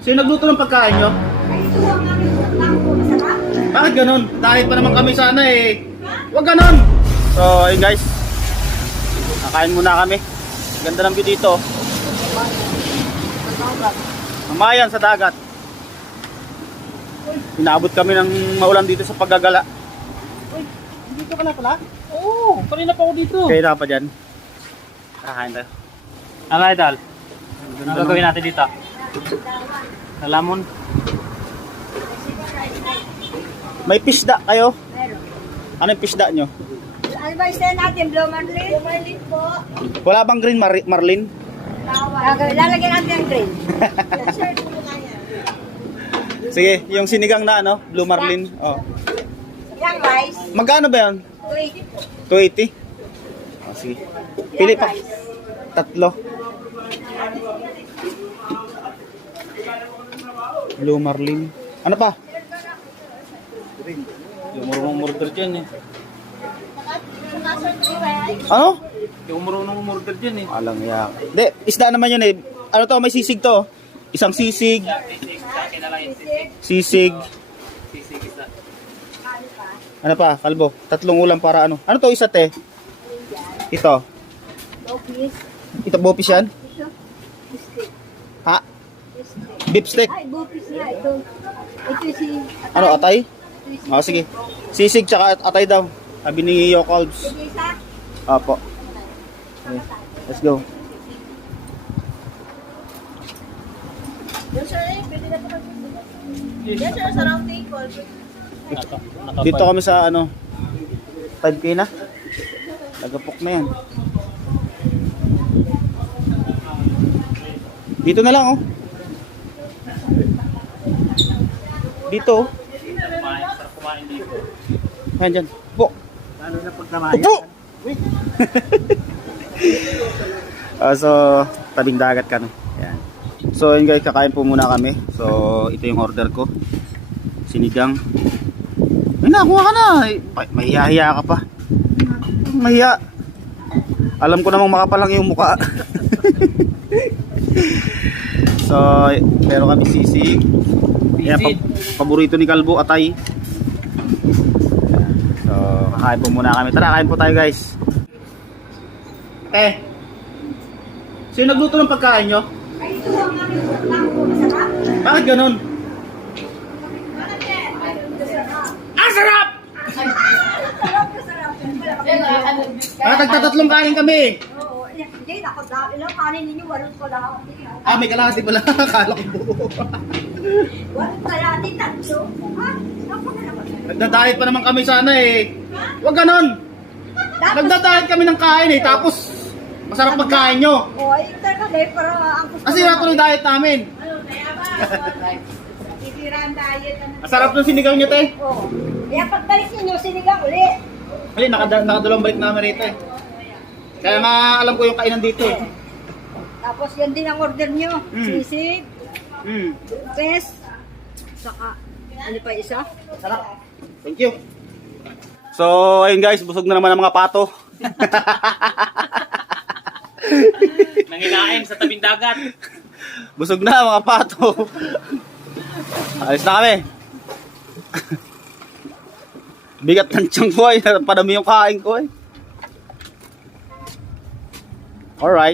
Sino nagluto ng pagkain nyo? Bakit ganun? Dahil pa naman kami sana eh. Huwag ganun! So, ayun guys. Nakain muna kami. Ganda ng view dito. Mamayan sa dagat. Inaabot kami ng maulan dito sa paggagala. Uy, dito ka na pala? Oo, kanina pa ako dito. Kaya na pa dyan. Kakain tayo. Ano idol? Ano gagawin natin dito? Salamon? May pisda kayo? Meron. Ano yung pisda nyo? Ano ba isa natin? Blue marlin? Blue marlin po. Wala bang green marlin? Lalagyan natin ang green. Sige, yung sinigang na ano, blue marlin. Oh. Yung rice. Magkano ba yan? 280. 280? Oh, sige. Pili pa. Tatlo. Blue marlin. Ano pa? Yung marunong murder dyan eh. Ano? Yung marunong murder dyan eh. Alang ya. Hindi, isda naman yun eh. Ano to, may sisig to. Isang sisig. Sisig. Sisig isa. Ano pa? Kalbo. Tatlong ulam para ano. Ano to isa te? Ito. Bopis. Ito bopis yan? Ha? Beef steak. Ay, bopis nga ito. Ito si... Ano, atay? Ito si... Oh, sige. Sisig tsaka atay daw. Sabi ni Yokolbs. Sige isa. Apo. Okay. Let's go. Yung sir eh, pwede na ito yan sir, sa round table. Dito kami sa ano 5K na. Nagapok na yan. Dito na lang oh. Dito oh. Sarap kumain dito. Ayan dyan. Po. Lalo na pag namayan. Upo! So, tabing dagat ka no. Ayan. So, yun guys, kakain po muna kami. So, ito yung order ko. Sinigang. Ay, nakuha ka na. Mahiya-hiya ka pa. Mahiya. Alam ko namang makapalang yung mukha. So, pero kami sisig. Ayan, paborito ni Kalbo, atay. So, kakain po muna kami. Tara, kain po tayo guys. Sino nagluto ng pagkain nyo? Ay, ito ang aming tangko. Masarap? Bakit ganun? Ang sarap! Tagtatatlong kanin kami. Oo, hindi, ako daw. Ilang kanin ninyo, walong ko daw. May kalahati pala. Akala ko buo. Walong kalati, tatlo. Ha? Ako na naman. Nagdadahit pa naman kami sana eh. Huwag ganun. Nagdadahit kami ng kain eh. Tapos, masarap pagkain nyo. Oo, ay, talaga eh, pero ang gusto Kasi natuloy diet namin. Titiraan diet. Masarap ng sinigang nyo te. Oo. Kaya pagbalik ninyo, sinigang ulit. Kasi nakadalawang balik namin rito eh. Kaya nga alam ko yung kainan dito eh. Tapos yan din ang order nyo. Sisig, pes, saka, ano pa isa? Sarap. Thank you. So, ayun guys, busog na naman ang mga pato. Nanginain sa tabing dagat. Busog na mga pato. Alis na kami. Bigat ng tiyan ko eh. Padami yung kain ko eh. Alright.